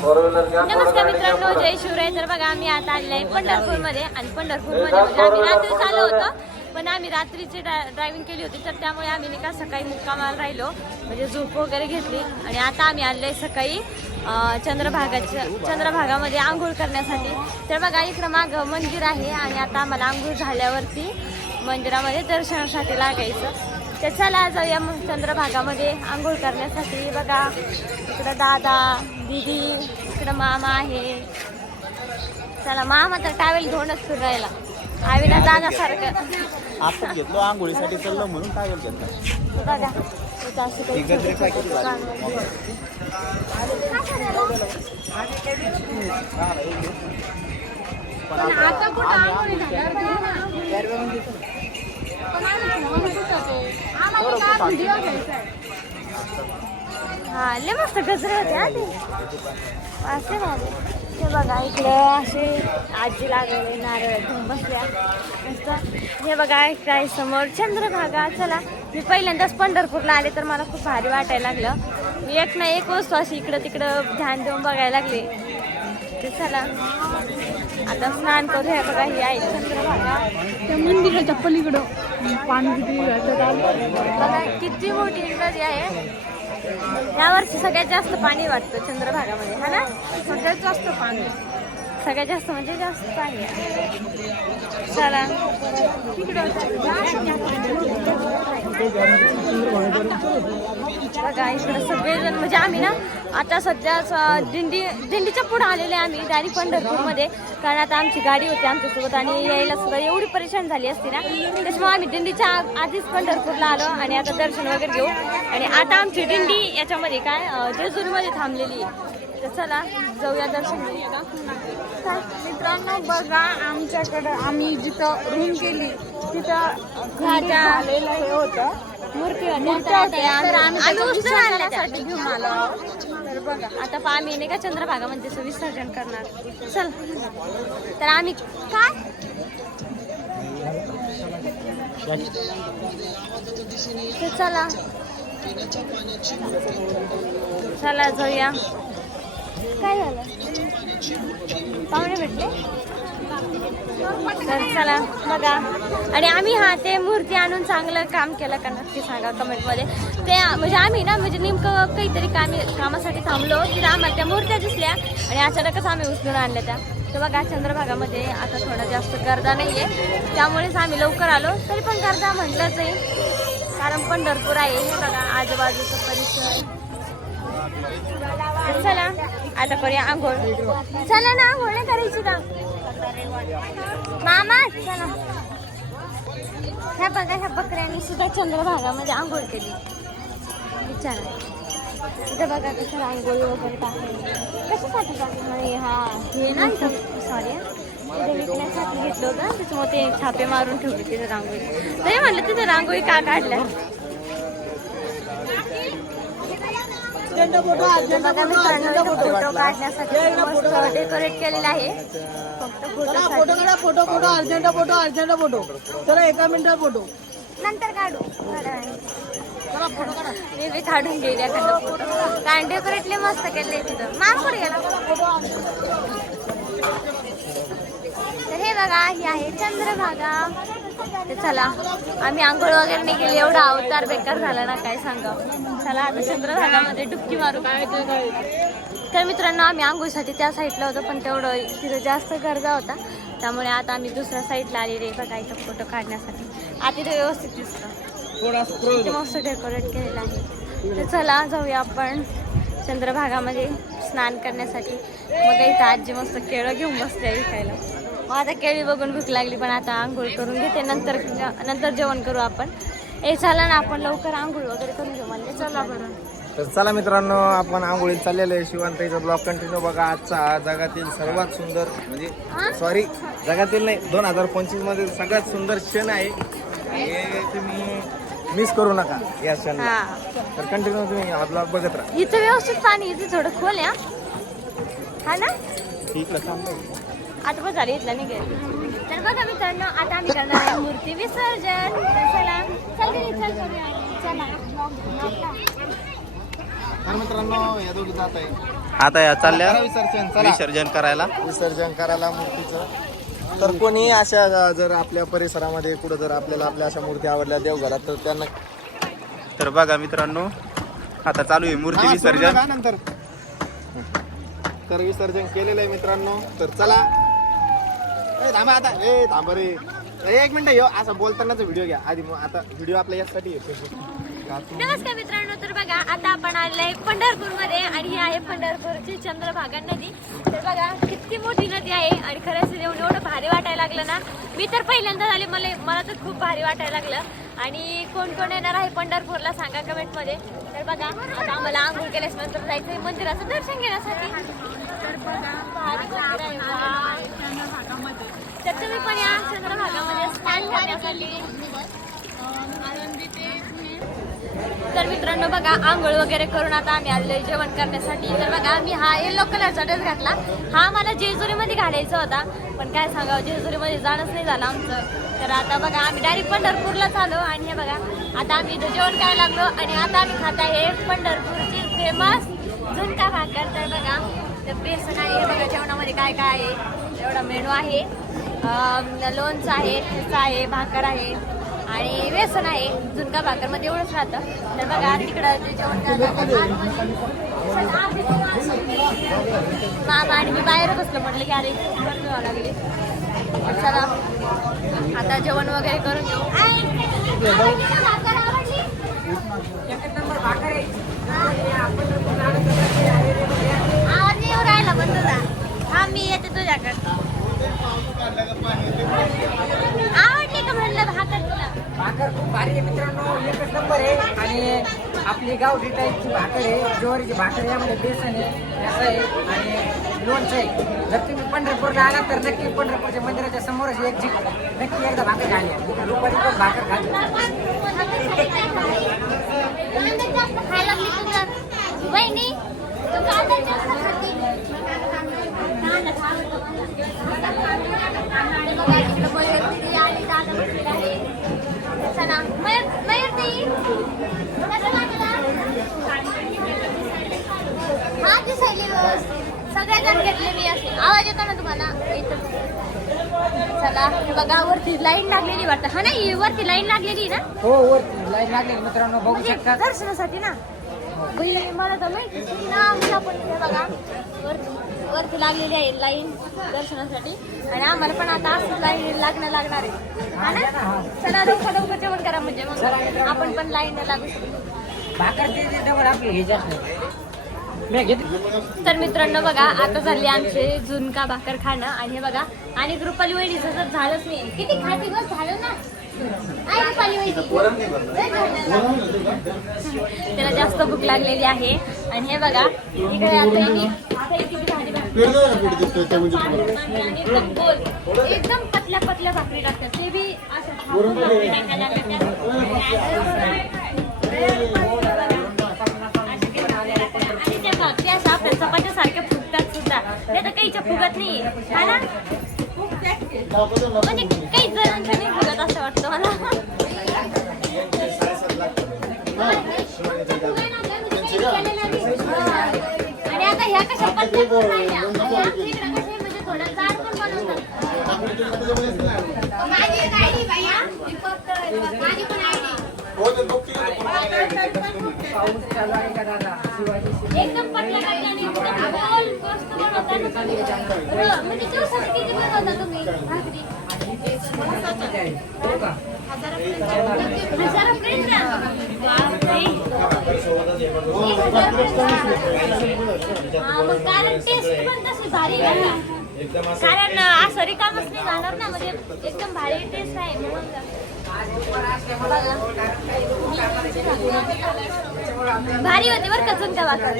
Four wheeler घ्या नमस्कार मित्रांनो जय शिवराय. तर बघा आम्ही आता आलेलो आहे पंढरपूरमध्ये आणि पंढरपूरमध्ये म्हणजे आम्ही रात्री चालू होतो पण आम्ही रात्रीची ड्रायव्हिंग केली होती तर त्यामुळे आम्ही नाही का सकाळी मुक्कामाला राहिलो. म्हणजे झोप वगैरे घेतली. आणि आता आम्ही आलोय सकाळी अं, चंद्रभागाच्या चंद्रभागामध्ये आंघोळ करण्यासाठी. तर बघा इकडं मागं मंदिर आहे आणि आता आम्हाला आंघोळ झाल्यावरती मंदिरामध्ये दर्शनासाठी लागायचं. तर चला जाऊया मग चंद्रभागामध्ये आंघोळ करण्यासाठी. बघा इकडं दादा दीदी इकडं मामा आहे. चला मामा तर टावेल घेऊनच फिरायला आवीला दादा सारखं. आता घेतलो आंघोळीसाठी चाललो म्हणून काय घेतलं. बघा इथं असं काही ही गजरे छोटे छोटे packet झाली. दुकान पण आता कुठं आंघोळी झाल्यावर घेऊ ना. हा लय मस्त गजरे होते हा ते. असे झाले. हे बघा इकडे असे आजी लागले नारळ घेऊन बसल्या. मस्त. हे बघा काय समोर चंद्रभागा. चला मी पहिल्यांदाच पंढरपूरला आले तर मला खूप भारी वाटायला लागलं. मी एक ना एक वस्तू अशी इकडं तिकडं ध्यान देऊन बघायला लागले. ते चला आता स्नान करू हे बघा ही आहे चंद्रभागा. त्या मंदिराच्या पलीकडं. पाणी किती बघा किती मोठी नदी आहे. यावर्षी सगळ्यात जास्त पाणी वाटतं चंद्रभागामध्ये हा ना? सगळ्यात जास्त पाणी. सगळ्यात जास्त म्हणजे जास्त आहे. चला. बघा सगळेजण म्हणजे आम्ही ना आता सध्या स- दिंडी दिंडीच्या पुढे आलेले आम्ही डायरेक्ट पंढरपूरमध्ये. कारण आता आमची गाडी होती आमच्यासोबत आणि यायला सुद्धा एवढी परेशान झाली असती ना. त्याच्यामुळे आम्ही दिंडीच्या आधीच पंढरपूरला आलो आणि आता दर्शन वगैरे घेऊ. आणि आता आमची दिंडी याच्यामध्ये काय जेजुरीमध्ये थांबलेली आहे. तर चला जाऊया दर्शन घेऊया का काय मित्रांनो बघा आमच्याकडं आम्ही जिथं रूम केली तिथं झालेलं हे होतं मूर्ती होत्या. तर आम्ही. विसर्जनासाठी घेऊन आलो. तर बघा. आता पहा आम्ही नाही का चंद्रभागामध्ये त्याचं विसर्जन करणार. चल. तर आम्ही काय? तर चला. चला जाऊया. काय झालं? पाहुणे भेटले? तर चला बघा. आणि आम्ही हा ते मूर्ती आणून चांगलं काम केलं का नक्की सांगा कमेंटमध्ये. ते म्हणजे आम्ही ना म्हणजे नेमकं काहीतरी कामी कामासाठी थांबलो. तिथं आम्हाला त्या मूर्त्या दिसल्या आणि अचानकच आम्ही उचलून आणल्या त्या. तर बघा चंद्रभागामध्ये आता थोडा जास्त गर्दा नाही आहे त्यामुळेच आम्ही लवकर आलो. तरी पण गर्दा म्हटलंच आहे कारण पंढरपूर आहे. हे बघा आजूबाजूचा परिसर. आता करूया आंघोळ. चला ना आंघोळ नाही करायची का? मामा चला. ह्या बघा ह्या बकऱ्यांनी सुद्धा चंद्रभागामध्ये आंघोळ केली. विचारा. इथं बघा कसं रांगोळी वगैरे टाकली कशासाठी नाही हा हे ना सॉरी विकण्यासाठी घेतलं होतं. त्याच्यामुळे ते छापे मारून ठेवले तिथं रांगोळी. तरी म्हटलं तिथं रांगोळी का काढल्या? बघा मित्रांनो इथं फोटो काढण्यासाठी मस्त डेकोरेट केलेलं आहे. फक्त फोटो काढा photo photo urgent photo urgent photo. चला एका मिनिटात फोटो. नंतर काढू. मी बी काढून घेईल एखादा फोटो कारण डेकोरेट लय मस्त केलंय तिथं. गेला. तर हे बघा ही आहे चंद्रभागा. ते चला आम्ही आंघोळ वगैरे नाही केली एवढा अवतार बेकार झाला ना काय सांगा चला आता चंद्रभागामध्ये डुबकी मारू. काय तर मित्रांनो आम्ही आंघोळीसाठी त्या साईडला होतो पण तेवढं तिथं जास्त गरजा होता. त्यामुळे आता आम्ही दुसऱ्या साईडला आलेले बघा इथं फोटो काढण्यासाठी. आता इथं व्यवस्थित दिसतं. मस्त डेकोरेट केलेलं आहे. तर चला जाऊया आपण चंद्रभागामध्ये स्नान करण्यासाठी. मग इथं आजी मस्त केळं घेऊन बसते विकायला. मग आता केळी बघून भूक लागली पण आता आंघोळ करून घेते. नंतर नंतर जेवण करू आपण. ए चला ना आपण लवकर आंघोळ वगैरे करून घेऊ म्हणले. चला बरं. तर चला मित्रांनो आपण आंघोळीत चाललेलो आहे. शिवांताईचा ब्लॉग कंटिन्यू बघा. आजचा हा जगातील सर्वात सुंदर म्हणजे सॉरी जगातील नाही दोन हजार पंचवीसमध्ये सगळ्यात सुंदर क्षण आहे. हे तुम्ही मिस करू नका या क्षण हा. तर कंटिन्यू तुम्ही हा ब्लॉग बघत राहा. इथं व्यवस्थित पाणी इथे थोडं खोल आहे, हा. हा ना? इकडं थांबलो. आता पण झाली इथला निघेल तर बघा मित्रांनो आता आम्ही करणार आहे मूर्ती विसर्जन. तर चला चल घरी, चल करूया. चला. तर मित्रांनो या दोघी जात आहे. आता या चालल्या विसर्जन चला. विसर्जन करायला. विसर्जन करायला मूर्तीचं. तर कोणी अशा जर आपल्या परिसरामध्ये कुठं जर आपल्याला आपल्या अशा मूर्ती आवडल्या देवघरात तर त्यांना तर बघा मित्रांनो आता चालू आहे मूर्ती विसर्जन. नंतर. तर विसर्जन केलेलं आहे मित्रांनो. तर चला. थांबा आता. ए थांबा रे. एक मिनिट यो असं बोलतानाच व्हिडिओ घ्या. आधी मग आता व्हिडिओ आपल्या यासाठी आहे Facebook. नमस्कार मित्रांनो तर बघा आता आपण आलेलो आहे पंढरपूरमध्ये आणि ही आहे पंढरपूरची चंद्रभागा नदी. तर बघा किती मोठी नदी आहे आणि खरंच एवढं एवढं भारी वाटायला लागलं ना. मी तर पहिल्यांदा झाले मला मला तर खूप भारी वाटायला लागलं. आणि कोण कोण येणार आहे पंढरपूरला सांगा कमेंटमध्ये. तर बघा आता आम्हाला आंघोळ केल्यास नंतर जायचं आहे मंदिराचं दर्शन घेण्यासाठी. तर बघा चंद्रभागामध्ये तर तुम्ही पण या चंद्रभागामध्ये स्नान करण्यासाठी. आनंदी तर मित्रांनो बघा आंघोळ वगैरे करून आता आम्ही आलेलो जेवण करण्यासाठी. तर बघा मी हा येलो कलरचा ड्रेस घातला. हा मला जेजुरीमध्ये घालायचा होता पण काय सांगावं जेजुरीमध्ये जाणंच नाही झालं आमचं. तर आता बघा आम्ही डायरेक्ट पंढरपूरलाच आलो आणि हे बघा आता आम्ही इथं जेवण करायला लागलो आणि आता आम्ही खात आहे पंढरपूरची फेमस झुणका भाकर तर बघा? तर बेसन आहे बघा जेवणामध्ये काय काय आहे? एवढा मेनू आहे. लोणचं आहे ठेचा आहे भाकर आहे आणि व्यसन आहे. झुणका भाकर? मध्ये एवढंच राहतं. तर बघा तिकडं ते जेवण करतात. मामा आणि मी बाहेर बसलो म्हटलं की अरे लागली. चला. आता जेवण वगैरे करून घेऊ. आवडली का मी येते तुझ्याकडे आवडली का म्हणलं भाकर तुला भाकर खूप भारी आहे मित्रांनो. एकच नंबर आहे. आणि आपली गावठी टाईपची भाकर आहे. ज्वारीची भाकर आहे. यामध्ये बेसन आहे रस्सा आहे आणि लोणचं आहे. जर तुम्ही पंढरपूरला आलात तर नक्की पंढरपूरच्या मंदिराच्या समोरच एक जी नक्की एकदा भाकर खाली आहे दुपारी पण भाकर खाली खायला लागली तुझं वहिनी तू जास्त खाती आहे. चला मयूर मयूर दी हा दिसायली सगळेजण घेतले मी असे आवाज येतो ना तुम्हाला येतो चला बघा वरती लाईन लागलेली वाटतं. हा नाही वरती लाईन लागलेली ना? हो वरती लाईन लागलेली मित्रांनो बघू म्हणजे शकता. दर्शनासाठी ना? बाई, मला तर माहिती ना आम्हाला पण बघा वरती वरती लागलेली आहे लाईन दर्शनासाठी. आणि आम्हाला पण आता असं लाईन लागणं लागणार आहे. हा ना? चला लवकर लवकर जेवण करा म्हणजे मग. आपण पण लाईन लागू शकतो. भाकर ते ते डबल आपली हे जास्त नाही मी घेते तर मित्रांनो बघा आता झाली आमचे झुणका भाकर खाणं. आणि हे बघा आणि रुपाली वहिनीचं तर झालंच नाही. किती खाती बस झालं ना. त्याला जास्त भूक लागलेली आहे. आणि हे बघा इकडे आता आणि एकदम पतल्या पतल्या भाकरी टाकतात. ते बी अशा नाही तर काहीच्या फुगत नाही. हा ना? म्हणजे काही जणांच्या नाही फुगत असं वाटतं मला. आणि आता ह्या कशा पण राहिल्या. कसे म्हणजे थोडं जाड पण बनवतात. माझी माझी पण एकदम पतल्या आणि एकदम गोल मस्त बनवतात. र- म्हणजे दिवसाची किती बनवता तुम्ही भाकरी? हो का हजारापर्यंत? बापरे. एक हजारापर्यंत? हा, मग कारण टेस्ट पण तशी भारी आहे ना. कारण असं रिकामच नाही जाणार ना म्हणजे एकदम भारी टेस्ट आहे म्हणून. भारी होते बरं का झुणका भाकर